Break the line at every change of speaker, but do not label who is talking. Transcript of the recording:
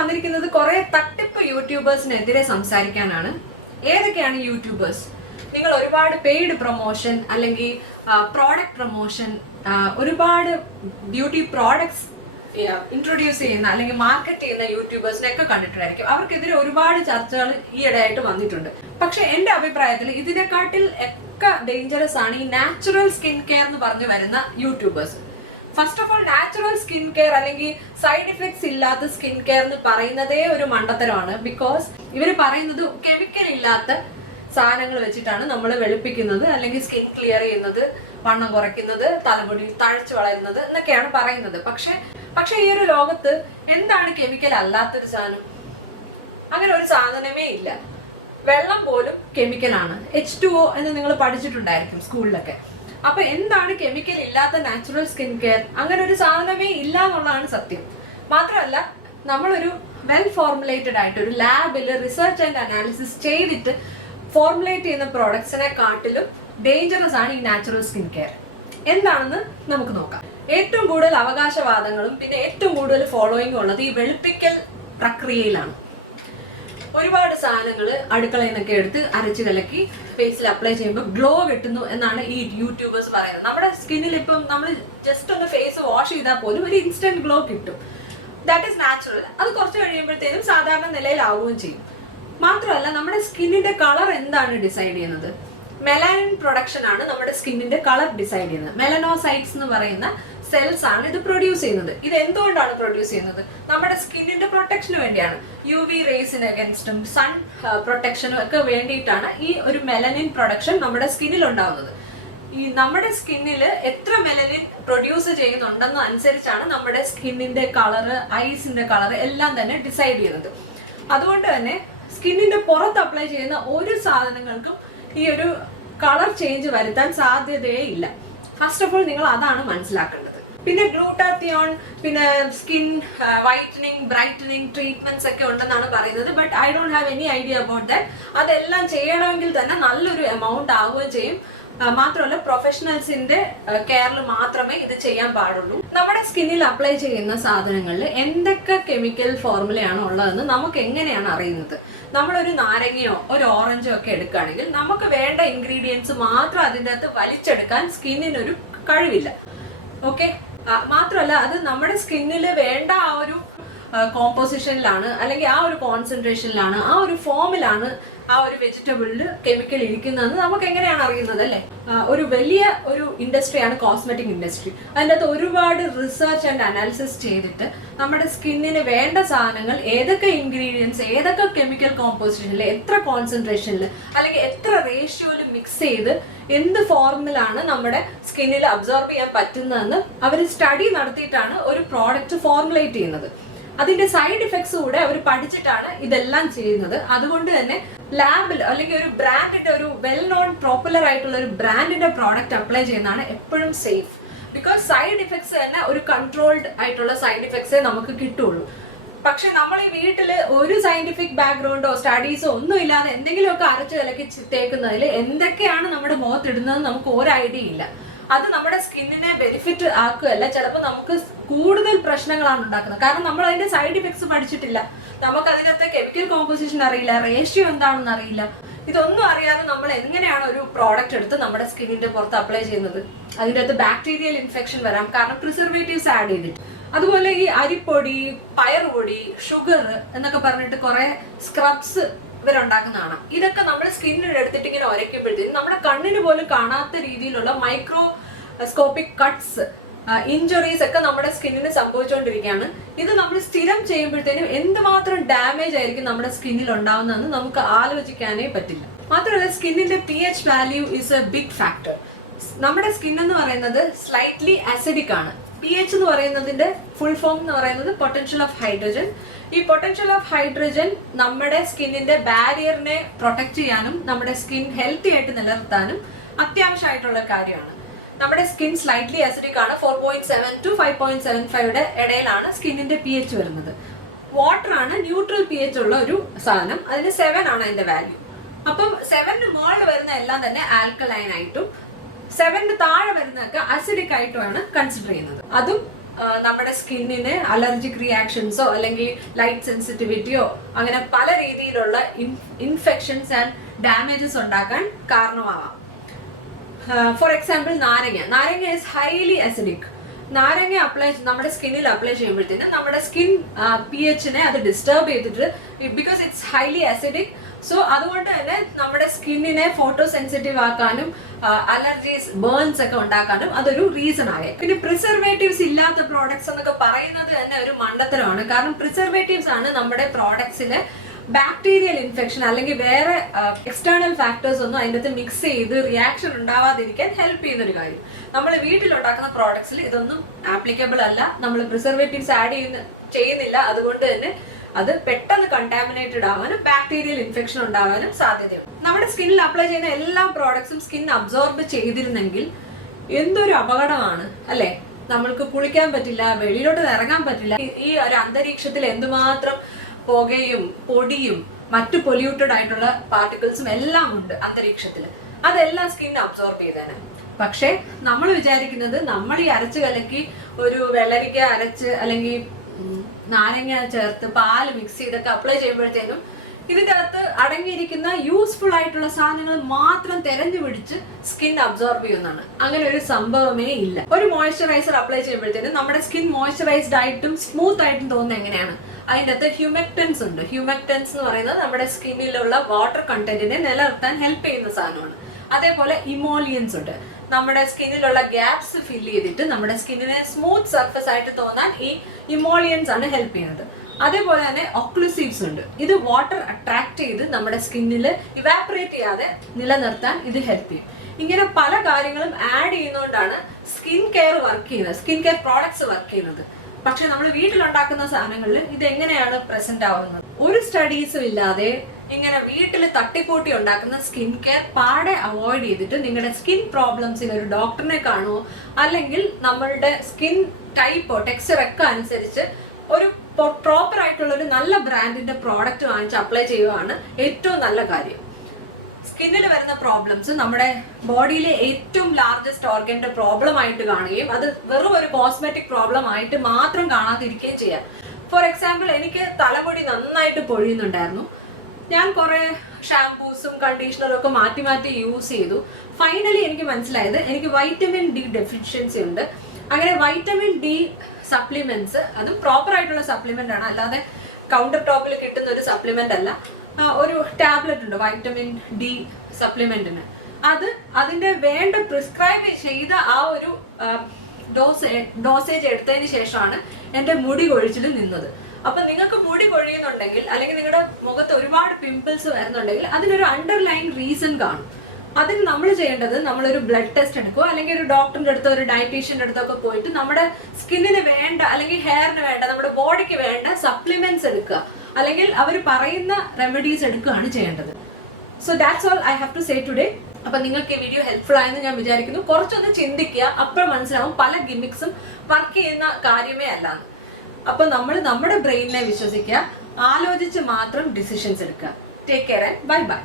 വന്നിരിക്കുന്നത് കുറെ തട്ടിപ്പ് യൂട്യൂബേഴ്സിനെതിരെ സംസാരിക്കാനാണ്. ഏതൊക്കെയാണ് യൂട്യൂബേഴ്സ്? നിങ്ങൾ ഒരുപാട് പെയ്ഡ് പ്രൊമോഷൻ അല്ലെങ്കിൽ പ്രോഡക്റ്റ് പ്രൊമോഷൻ ഒരുപാട് ബ്യൂട്ടി പ്രോഡക്ട്സ് ഇൻട്രൊഡ്യൂസ് ചെയ്യുന്ന അല്ലെങ്കിൽ മാർക്കറ്റ് ചെയ്യുന്ന യൂട്യൂബേഴ്സിനെ ഒക്കെ കണ്ടിട്ടുണ്ടായിരിക്കും. അവർക്കെതിരെ ഒരുപാട് ചർച്ചകൾ ഈയിടെയായിട്ട് വന്നിട്ടുണ്ട്. പക്ഷെ എന്റെ അഭിപ്രായത്തിൽ ഇതിനെക്കാട്ടിൽ ഒക്കെ ഡേഞ്ചറസ് ആണ് ഈ നാച്ചുറൽ സ്കിൻ കെയർ എന്ന് പറഞ്ഞു വരുന്ന YouTubers. First of all natural skin care അല്ലെങ്കിൽ സൈഡ് ഇഫക്ട്സ് ഇല്ലാത്ത സ്കിൻ കെയർ എന്ന് പറയുന്നതേ ഒരു മണ്ടത്തരമാണ്. ബിക്കോസ് ഇവർ പറയുന്നത് കെമിക്കൽ ഇല്ലാത്ത സാധനങ്ങൾ വെച്ചിട്ടാണ് നമ്മൾ വെളുപ്പിക്കുന്നത് അല്ലെങ്കിൽ സ്കിൻ ക്ലിയർ ചെയ്യുന്നത് വണ്ണം കുറയ്ക്കുന്നത് തലമുടി തഴച്ചു വളരുന്നത് എന്നൊക്കെയാണ് പറയുന്നത്. പക്ഷെ പക്ഷെ ഈ ഒരു ലോകത്ത് എന്താണ് കെമിക്കൽ അല്ലാത്തൊരു സാധനം? അങ്ങനെ ഒരു സാധനമേ ഇല്ല. വെള്ളം പോലും കെമിക്കലാണ് എച്ച് ടു ഒ എന്ന് നിങ്ങൾ പഠിച്ചിട്ടുണ്ടായിരിക്കും സ്കൂളിലൊക്കെ അപ്പൊ എന്താണ് കെമിക്കൽ ഇല്ലാത്ത നാച്ചുറൽ സ്കിൻ കെയർ അങ്ങനെ ഒരു സാധനമേ ഇല്ല എന്നുള്ളതാണ് സത്യം. മാത്രമല്ല നമ്മളൊരു വെൽ ഫോർമുലേറ്റഡ് ആയിട്ട് ഒരു ലാബിൽ റിസർച്ച് ആൻഡ് അനാലിസിസ് ചെയ്തിട്ട് ഫോർമുലേറ്റ് ചെയ്യുന്ന പ്രോഡക്ട്സിനെ കാട്ടിലും ഡേഞ്ചറസ് ആണ് ഈ നാച്ചുറൽ സ്കിൻ കെയർ എന്താണെന്ന് നമുക്ക് നോക്കാം. ഏറ്റവും കൂടുതൽ അവകാശവാദങ്ങളും പിന്നെ ഏറ്റവും കൂടുതൽ ഫോളോയിങ്ങും ഉള്ളത് ഈ വെളുപ്പിക്കൽ പ്രക്രിയയിലാണ്. ഒരുപാട് സാധനങ്ങൾ അടുക്കളയിൽ നിന്നൊക്കെ എടുത്ത് അരച്ച് കലക്കി ഫേസിൽ അപ്ലൈ ചെയ്യുമ്പോൾ ഗ്ലോ കിട്ടുന്നു എന്നാണ് ഈ യൂട്യൂബേഴ്സ് പറയുന്നത്. നമ്മുടെ സ്കിന്നിൽ ഇപ്പം നമ്മൾ ജസ്റ്റ് ഒന്ന് ഫേസ് വാഷ് ചെയ്താൽ പോലും ഒരു ഇൻസ്റ്റന്റ് ഗ്ലോ കിട്ടും. ദാറ്റ് ഈസ് നാച്ചുറൽ അത് കുറച്ച് കഴിയുമ്പോഴത്തേനും സാധാരണ നിലയിലാവുകയും ചെയ്യും. മാത്രമല്ല നമ്മുടെ സ്കിന്നിന്റെ കളർ എന്താണ് ഡിസൈഡ് ചെയ്യുന്നത്? മെലാനിൻ പ്രൊഡക്ഷൻ ആണ് നമ്മുടെ സ്കിന്നിന്റെ കളർ ഡിസൈഡ് ചെയ്യുന്നത്. മെലനോസൈറ്റ്സ് എന്ന് പറയുന്ന സെൽസ് ആണ് ഇത് പ്രൊഡ്യൂസ് ചെയ്യുന്നത്. ഇത് എന്തുകൊണ്ടാണ് പ്രൊഡ്യൂസ് ചെയ്യുന്നത്? നമ്മുടെ സ്കിന്നിന്റെ പ്രൊട്ടക്ഷന് വേണ്ടിയാണ്. യു വി റേസിന് അഗൻസ്റ്റും സൺ പ്രൊട്ടക്ഷനും ഒക്കെ വേണ്ടിയിട്ടാണ് ഈ ഒരു മെലനിൻ പ്രൊഡക്ഷൻ നമ്മുടെ സ്കിന്നിൽ ഉണ്ടാവുന്നത്. ഈ നമ്മുടെ സ്കിന്നിൽ എത്ര മെലനിൻ പ്രൊഡ്യൂസ് ചെയ്യുന്നുണ്ടെന്ന് അനുസരിച്ചാണ് നമ്മുടെ സ്കിന്നിന്റെ കളറ് ഐസിന്റെ കളറ് എല്ലാം തന്നെ ഡിസൈഡ് ചെയ്യുന്നത്. അതുകൊണ്ട് തന്നെ സ്കിന്നിന്റെ പുറത്ത് അപ്ലൈ ചെയ്യുന്ന ഒരു സാധനങ്ങൾക്കും ഈ ഒരു കളർ ചേഞ്ച് വരുത്താൻ സാധ്യതയേ ഇല്ല. ഫസ്റ്റ് ഓഫ് ഓൾ നിങ്ങൾ അതാണ് മനസ്സിലാക്കേണ്ടത്. പിന്നെ ഗ്ലൂട്ടാത്തിയോൺ പിന്നെ സ്കിൻ വൈറ്റനിങ് ബ്രൈറ്റനിങ് ട്രീറ്റ്മെന്റ്സ് ഒക്കെ ഉണ്ടെന്നാണ് പറയുന്നത്. But I don't have any idea about that അതെല്ലാം ചെയ്യണമെങ്കിൽ തന്നെ നല്ലൊരു എമൗണ്ട് ആവുകയും ചെയ്യും. മാത്രമല്ല പ്രൊഫഷണൽസിന്റെ കെയറിൽ മാത്രമേ ഇത് ചെയ്യാൻ പാടുള്ളൂ. നമ്മുടെ സ്കിന്നിൽ അപ്ലൈ ചെയ്യുന്ന സാധനങ്ങളിൽ എന്തൊക്കെ കെമിക്കൽ ഫോർമുലയാണ് ഉള്ളതെന്ന് നമുക്ക് എങ്ങനെയാണ് അറിയുന്നത്? നമ്മളൊരു നാരങ്ങയോ ഒരു ഓറഞ്ചോ ഒക്കെ എടുക്കുകയാണെങ്കിൽ നമുക്ക് വേണ്ട ഇൻഗ്രീഡിയൻസ് മാത്രം അതിന്റെ അകത്ത് വലിച്ചെടുക്കാൻ സ്കിന്നിനൊരു കഴിവില്ല. ഓക്കെ മാത്രമല്ല അത് നമ്മുടെ സ്കിന്നിൽ വേണ്ട ആ ഒരു കോമ്പോസിഷനിലാണ് അല്ലെങ്കിൽ ആ ഒരു കോൺസെൻട്രേഷനിലാണ് ആ ഒരു ഫോമിലാണ് ആ ഒരു വെജിറ്റബിളിൽ കെമിക്കൽ ഇരിക്കുന്നതെന്ന് നമുക്ക് എങ്ങനെയാണ് അറിയുന്നത് അല്ലേ? ഒരു വലിയ ഒരു ഇൻഡസ്ട്രിയാണ് കോസ്മെറ്റിക് ഇൻഡസ്ട്രി അതിന്റെ അകത്ത് ഒരുപാട് റിസർച്ച് ആൻഡ് അനാലിസിസ് ചെയ്തിട്ട് നമ്മുടെ സ്കിന്നിന് വേണ്ട സാധനങ്ങൾ ഏതൊക്കെ ഇൻഗ്രീഡിയൻസ് ഏതൊക്കെ കെമിക്കൽ കോമ്പോസിഷനിൽ എത്ര കോൺസെൻട്രേഷനിൽ അല്ലെങ്കിൽ എത്ര റേഷ്യോയിൽ മിക്സ് ചെയ്ത് എന്ത് ഫോർമിലാണ് നമ്മുടെ സ്കിന്നിൽ അബ്സോർബ് ചെയ്യാൻ പറ്റുന്നതെന്ന് അവർ സ്റ്റഡി നടത്തിയിട്ടാണ് ഒരു പ്രോഡക്റ്റ് ഫോർമുലേറ്റ് ചെയ്യുന്നത്. അതിന്റെ സൈഡ് ഇഫക്ട്സ് കൂടെ അവർ പഠിച്ചിട്ടാണ് ഇതെല്ലാം ചെയ്യുന്നത്. അതുകൊണ്ട് തന്നെ ലാബിൽ അല്ലെങ്കിൽ ഒരു ബ്രാൻഡിന്റെ ഒരു വെൽ നോൺ പോപ്പുലർ ആയിട്ടുള്ള ഒരു ബ്രാൻഡിന്റെ പ്രോഡക്റ്റ് അപ്ലൈ ചെയ്യുന്നതാണ് എപ്പോഴും സേഫ് ബിക്കോസ് സൈഡ് ഇഫക്ട്സ് തന്നെ ഒരു കൺട്രോൾഡ് ആയിട്ടുള്ള സൈഡ് ഇഫക്ട്സേ നമുക്ക് കിട്ടുള്ളൂ. പക്ഷെ നമ്മൾ ഈ വീട്ടിൽ ഒരു സയന്റിഫിക് ബാക്ക്ഗ്രൗണ്ടോ സ്റ്റഡീസോ ഒന്നും ഇല്ലാതെ എന്തെങ്കിലുമൊക്കെ അരച്ചു കലക്കി തേക്കുന്നതിൽ എന്തൊക്കെയാണ് നമ്മുടെ മുഖത്തിടുന്നത് നമുക്ക് ഒരു ഐഡിയ ഇല്ല. അത് നമ്മുടെ സ്കിന്നിനെ ബെനിഫിറ്റ് ആക്കുകയല്ല. ചിലപ്പോൾ നമുക്ക് കൂടുതൽ പ്രശ്നങ്ങളാണ് ഉണ്ടാക്കുന്നത്. കാരണം നമ്മൾ അതിന്റെ സൈഡ് ഇഫക്ട്സ് പഠിച്ചിട്ടില്ല. നമുക്ക് അതിനകത്തെ കെമിക്കൽ കോമ്പോസിഷൻ അറിയില്ല റേഷ്യോ എന്താണെന്ന് അറിയില്ല. ഇതൊന്നും അറിയാതെ നമ്മൾ എങ്ങനെയാണ് ഒരു പ്രോഡക്റ്റ് എടുത്ത് നമ്മുടെ സ്കിന്നിന്റെ പുറത്ത് അപ്ലൈ ചെയ്യുന്നത്? അതിന്റെ അകത്ത് ബാക്ടീരിയൽ ഇൻഫെക്ഷൻ വരാം. കാരണം പ്രിസർവേറ്റീവ്സ് ആഡ് ചെയ്തിട്ട്. അതുപോലെ ഈ അരിപ്പൊടി പയറുപൊടി ഷുഗർ എന്നൊക്കെ പറഞ്ഞിട്ട് കുറെ സ്ക്രബ്സ് ഇവരുണ്ടാക്കുന്നതാണ് ഇതൊക്കെ നമ്മൾ സ്കിന്നിൽ എടുത്തിട്ട് ഇങ്ങനെ ഉരയ്ക്കുമ്പോഴത്തേക്കും നമ്മുടെ കണ്ണിന് പോലും കാണാത്ത രീതിയിലുള്ള മൈക്രോസ്കോപ്പിക് കട്ട്സ് ഇഞ്ചുറീസ് ഒക്കെ നമ്മുടെ സ്കിന്നിന് സംഭവിച്ചുകൊണ്ടിരിക്കുകയാണ് ഇത് നമ്മൾ സ്ഥിരം ചെയ്യുമ്പോഴത്തേനും എന്തുമാത്രം ഡാമേജ് ആയിരിക്കും നമ്മുടെ സ്കിന്നിൽ ഉണ്ടാവുന്നതെന്ന് നമുക്ക് ആലോചിക്കാനേ പറ്റില്ല. മാത്രമല്ല സ്കിന്നിന്റെ P H value is a big factor നമ്മുടെ സ്കിൻ എന്ന് പറയുന്നത് സ്ലൈറ്റ്ലി അസിഡിക് ആണ്. പി എച്ച് എന്ന് പറയുന്നതിന്റെ ഫുൾ ഫോം എന്ന് പറയുന്നത് പൊട്ടൻഷ്യൽ ഓഫ് ഹൈഡ്രജൻ ഈ പൊട്ടൻഷ്യൽ ഓഫ് ഹൈഡ്രജൻ നമ്മുടെ സ്കിന്നിന്റെ ബാരിയറിനെ പ്രൊട്ടക്ട് ചെയ്യാനും നമ്മുടെ സ്കിൻ ഹെൽത്തി ആയിട്ട് നിലനിർത്താനും അത്യാവശ്യമായിട്ടുള്ള കാര്യമാണ്. നമ്മുടെ സ്കിൻ സ്ലൈറ്റ്ലി അസിഡിക് ആണ്. Four point seven to five point seven ഫൈവയുടെ ഇടയിലാണ് സ്കിന്നിന്റെ പി എച്ച് വരുന്നത്. വാട്ടർ ആണ് ന്യൂട്രൽ പി എച്ച് ഉള്ള ഒരു സാധനം. അതിന് സെവൻ ആണ് അതിന്റെ വാല്യൂ അപ്പം സെവന് മുകളിൽ വരുന്ന എല്ലാം തന്നെ ആൽക്കലൈൻ ആയിട്ടും സെവന്റെ താഴെ വരുന്നതൊക്കെ അസിഡിക് ആയിട്ടുമാണ് കൺസിഡർ ചെയ്യുന്നത്. അതും നമ്മുടെ സ്കിന്നിന് അലർജിക് റിയാക്ഷൻസോ അല്ലെങ്കിൽ ലൈറ്റ് സെൻസിറ്റിവിറ്റിയോ അങ്ങനെ പല രീതിയിലുള്ള ഇൻഫെക്ഷൻസ് ആൻഡ് ഡാമേജസ് ഉണ്ടാക്കാൻ കാരണമാവാം. ഫോർ എക്സാമ്പിൾ നാരങ്ങ. നാരങ്ങ ഇസ് ഹൈലി അസിഡിക് നാരങ്ങ അപ്ലൈ നമ്മുടെ സ്കിന്നിൽ അപ്ലൈ ചെയ്യുമ്പോഴത്തേന് നമ്മുടെ സ്കിൻ പി എച്ചിനെ അത് ഡിസ്റ്റർബ് ചെയ്തിട്ട് because it's highly acidic so അതുകൊണ്ട് തന്നെ നമ്മുടെ സ്കിന്നിനെ ഫോട്ടോ സെൻസിറ്റീവ് ആക്കാനും അലർജീസ് ബേൺസ് ഒക്കെ ഉണ്ടാക്കാനും അതൊരു റീസൺ ആയേ. പിന്നെ പ്രിസർവേറ്റീവ്സ് ഇല്ലാത്ത പ്രോഡക്ട്സ് എന്നൊക്കെ പറയുന്നത് തന്നെ ഒരു മണ്ടത്തരമാണ്. കാരണം പ്രിസർവേറ്റീവ്സ് ആണ് നമ്മുടെ പ്രോഡക്ട്സിലെ ബാക്ടീരിയൽ ഇൻഫെക്ഷൻ അല്ലെങ്കിൽ വേറെ എക്സ്റ്റേണൽ ഫാക്ടേഴ്സ് ഒന്നും അതിന്റെ അകത്ത് മിക്സ് ചെയ്ത് റിയാക്ഷൻ ഉണ്ടാവാതിരിക്കാൻ ഹെൽപ്പ് ചെയ്യുന്ന ഒരു കാര്യം. നമ്മൾ വീട്ടിലുണ്ടാക്കുന്ന പ്രോഡക്ട്സിൽ ഇതൊന്നും ആപ്ലിക്കബിൾ അല്ല. നമ്മൾ പ്രിസർവേറ്റീവ്സ് ആഡ് ചെയ്യുന്ന ചെയ്യുന്നില്ല. അതുകൊണ്ട് തന്നെ അത് പെട്ടെന്ന് കണ്ടാമിനേറ്റഡ് ആവാനും ബാക്ടീരിയൽ ഇൻഫെക്ഷൻ ഉണ്ടാവാനും സാധ്യതയുണ്ട്. നമ്മുടെ സ്കിന്നിൽ അപ്ലൈ ചെയ്യുന്ന എല്ലാ പ്രോഡക്ട്സും സ്കിൻ അബ്സോർബ് ചെയ്തിരുന്നെങ്കിൽ എന്തൊരു അപകടമാണ് അല്ലേ? നമ്മൾക്ക് കുളിക്കാൻ പറ്റില്ല വെളിയിലോട്ട് ഇറങ്ങാൻ പറ്റില്ല. ഈ ഒരു അന്തരീക്ഷത്തിൽ എന്തുമാത്രം പുകയും പൊടിയും മറ്റു പൊല്യൂട്ടഡ് ആയിട്ടുള്ള പാർട്ടിക്കിൾസും എല്ലാം ഉണ്ട് അന്തരീക്ഷത്തിൽ അതെല്ലാം സ്കിൻ അബ്സോർബ് ചെയ്തേനെ. പക്ഷേ നമ്മൾ വിചാരിക്കുന്നത് നമ്മൾ ഈ അരച്ച് കലക്കി ഒരു വെള്ളരിക്ക അരച്ച് അല്ലെങ്കിൽ നാരങ്ങ ചേർത്ത് പാൽ മിക്സ് ചെയ്തൊക്കെ അപ്ലൈ ചെയ്യുമ്പോഴത്തേനും ഇതിന്റെ അകത്ത് അടങ്ങിയിരിക്കുന്ന യൂസ്ഫുൾ ആയിട്ടുള്ള സാധനങ്ങൾ മാത്രം തെരഞ്ഞു പിടിച്ച് സ്കിൻ അബ്സോർബ് ചെയ്യുന്നതാണ്. അങ്ങനെ ഒരു സംഭവമേ ഇല്ല. ഒരു മോയ്സ്ചറൈസർ അപ്ലൈ ചെയ്യുമ്പോഴത്തേനും നമ്മുടെ സ്കിൻ മോയ്സ്ചറൈസ്ഡ് ആയിട്ടും സ്മൂത്ത് ആയിട്ടും തോന്നുന്നത് എങ്ങനെയാണ്? അതിന്റെ അകത്ത് ഹ്യൂമെക്ടൻസ് ഉണ്ട്. ഹ്യൂമെക്ടൻസ് എന്ന് പറയുന്നത് നമ്മുടെ സ്കിന്നിലുള്ള വാട്ടർ കണ്ടന്റിനെ നിലനിർത്താൻ ഹെൽപ്പ് ചെയ്യുന്ന സാധനമാണ്. അതേപോലെ ഇമോലിയൻസ് ഉണ്ട്. നമ്മുടെ സ്കിന്നിലുള്ള ഗ്യാപ്സ് ഫില്ല് ചെയ്തിട്ട് നമ്മുടെ സ്കിന്നിനെ സ്മൂത്ത് സർഫസ് ആയിട്ട് തോന്നാൻ ഈ ഇമോളിയൻസ് ആണ് ഹെൽപ്പ് ചെയ്യുന്നത്. അതേപോലെ തന്നെ ഒക്ലൂസീവ്സ് ഉണ്ട്. ഇത് വാട്ടർ അട്രാക്ട് ചെയ്ത് നമ്മുടെ സ്കിന്നിൽ ഇവാപറേറ്റ് ചെയ്യാതെ നിലനിർത്താൻ ഇത് ഹെൽപ്പ് ചെയ്യും. ഇങ്ങനെ പല കാര്യങ്ങളും ആഡ് ചെയ്യുന്നതുകൊണ്ടാണ് സ്കിൻ കെയർ വർക്ക് ചെയ്യുന്നത്. സ്കിൻ കെയർ പ്രോഡക്ട്സ് വർക്ക് ചെയ്യുന്നത്. പക്ഷെ നമ്മൾ വീട്ടിലുണ്ടാക്കുന്ന സാധനങ്ങളിൽ ഇത് എങ്ങനെയാണ് പ്രസന്റ് ആവുന്നത്? ഒരു സ്റ്റഡീസും ഇല്ലാതെ ഇങ്ങനെ വീട്ടിൽ തട്ടിക്കൂട്ടി ഉണ്ടാക്കുന്ന സ്കിൻ കെയർ പാടെ അവോയ്ഡ് ചെയ്തിട്ട് നിങ്ങളുടെ സ്കിൻ പ്രോബ്ലംസിന് ഒരു ഡോക്ടറിനെ കാണുമോ അല്ലെങ്കിൽ നമ്മളുടെ സ്കിൻ ടൈപ്പോ ടെക്സ്റ്റർ ഒക്കെ അനുസരിച്ച് ഒരു പ്രോപ്പർ ആയിട്ടുള്ള ഒരു നല്ല ബ്രാൻഡിന്റെ പ്രോഡക്റ്റ് വാങ്ങിച്ച് അപ്ലൈ ചെയ്യുകയാണ് ഏറ്റവും നല്ല കാര്യം. സ്കിന്നിൽ വരുന്ന പ്രോബ്ലംസ് നമ്മുടെ ബോഡിയിലെ ഏറ്റവും ലാർജസ്റ്റ് ഓർഗന്റെ പ്രോബ്ലം ആയിട്ട് കാണുകയും അത് വെറും ഒരു കോസ്മെറ്റിക് പ്രോബ്ലം ആയിട്ട് മാത്രം കാണാതിരിക്കുകയും ചെയ്യാം. ഫോർ എക്സാമ്പിൾ എനിക്ക് തലമുടി നന്നായിട്ട് പൊഴിയുന്നുണ്ടായിരുന്നു. ഞാൻ കുറേ ഷാംപൂസും കണ്ടീഷണറും ഒക്കെ മാറ്റി മാറ്റി യൂസ് ചെയ്തു. ഫൈനലി എനിക്ക് മനസ്സിലായത് എനിക്ക് വൈറ്റമിൻ ഡി ഡെഫിഷ്യൻസി ഉണ്ട്. അങ്ങനെ വൈറ്റമിൻ ഡി സപ്ലിമെന്റ്സ് അതും പ്രോപ്പർ ആയിട്ടുള്ള സപ്ലിമെന്റ് ആണ്. അല്ലാതെ കൗണ്ടർ ടോപ്പിൽ കിട്ടുന്ന ഒരു സപ്ലിമെന്റ് അല്ല. ഒരു ടാബ്ലറ്റ് ഉണ്ട് വൈറ്റമിൻ ഡി സപ്ലിമെന്റിന് അത് അതിന്റെ വേണ്ട പ്രിസ്ക്രൈബ് ചെയ്ത ആ ഒരു ഡോസ് ഡോസേജ് എടുത്തതിന് ശേഷമാണ് എന്റെ മുടി കൊഴിച്ചിൽ നിന്നത്. അപ്പൊ നിങ്ങൾക്ക് മുടി കൊഴിയുന്നുണ്ടെങ്കിൽ അല്ലെങ്കിൽ നിങ്ങളുടെ മുഖത്ത് ഒരുപാട് പിമ്പിൾസ് വരുന്നുണ്ടെങ്കിൽ അതിനൊരു അണ്ടർലൈൻ റീസൺ കാണും. അതിന് നമ്മൾ ചെയ്യേണ്ടത് നമ്മളൊരു ബ്ലഡ് ടെസ്റ്റ് എടുക്കുക അല്ലെങ്കിൽ ഒരു ഡോക്ടറിന്റെ അടുത്തോ ഒരു ഡയറ്റീഷ്യന്റെ അടുത്തോ ഒക്കെ പോയിട്ട് നമ്മുടെ സ്കിന്നിന് വേണ്ട അല്ലെങ്കിൽ ഹെയറിന് വേണ്ട നമ്മുടെ ബോഡിക്ക് വേണ്ട സപ്ലിമെന്റ്സ് എടുക്കുക. അല്ലെങ്കിൽ അവർ പറയുന്ന റെമഡീസ് എടുക്കുകയാണ് ചെയ്യേണ്ടത്. So that's all I have to say today അപ്പൊ നിങ്ങൾക്ക് ഈ വീഡിയോ ഹെൽപ്ഫുൾ ആയെന്ന് ഞാൻ വിചാരിക്കുന്നു. കുറച്ചൊന്ന് ചിന്തിക്കുക. അപ്പോൾ മനസ്സിലാവും പല ഗിമിക്സും വർക്ക് ചെയ്യുന്ന കാര്യമേ അല്ലാന്ന്. അപ്പൊ നമ്മൾ നമ്മുടെ ബ്രെയിനിനെ വിശ്വസിക്കുക. ആലോചിച്ച് മാത്രം ഡിസിഷൻസ് എടുക്കുക. Take care and bye bye